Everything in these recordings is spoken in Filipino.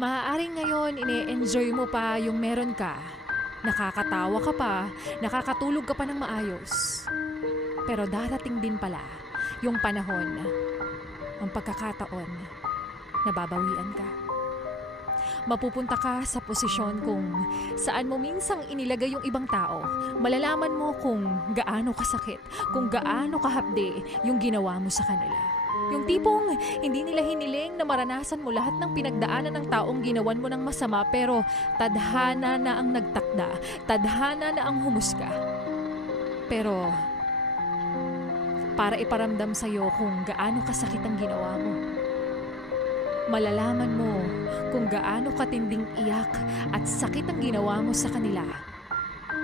Maaaring ngayon ine-enjoy mo pa yung meron ka. Nakakatawa ka pa, nakakatulog ka pa ng maayos. Pero darating din pala yung panahon, ang pagkakataon na babawian ka. Mapupunta ka sa posisyon kung saan mo minsang inilagay yung ibang tao. Malalaman mo kung gaano kasakit, kung gaano kahapde yung ginawa mo sa kanila. Yung tipong hindi nila hiniling na maranasan mo lahat ng pinagdaanan ng taong ginawan mo ng masama, pero tadhana na ang nagtakda, tadhana na ang humusga. Pero para iparamdam sa'yo kung gaano kasakit ang ginawa mo, malalaman mo kung gaano katinding iyak at sakit ang ginawa mo sa kanila.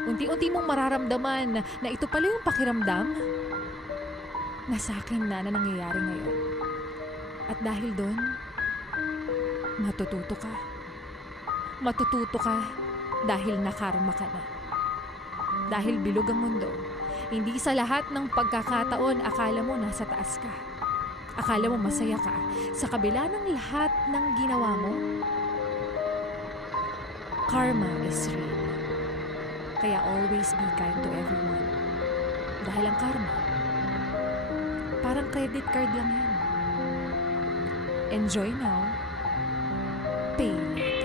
Unti-unti mong mararamdaman na ito pala yung pakiramdam na sa akin na nangyayari ngayon. At dahil doon, matututo ka. Matututo ka dahil nakarma ka na. Dahil bilog ang mundo, hindi sa lahat ng pagkakataon akala mo nasa taas ka. Akala mo masaya ka sa kabila ng lahat ng ginawa mo. Karma is real. Kaya always be kind to everyone. Dahil ang karma, parang credit card lang yan. Enjoy now, pay later.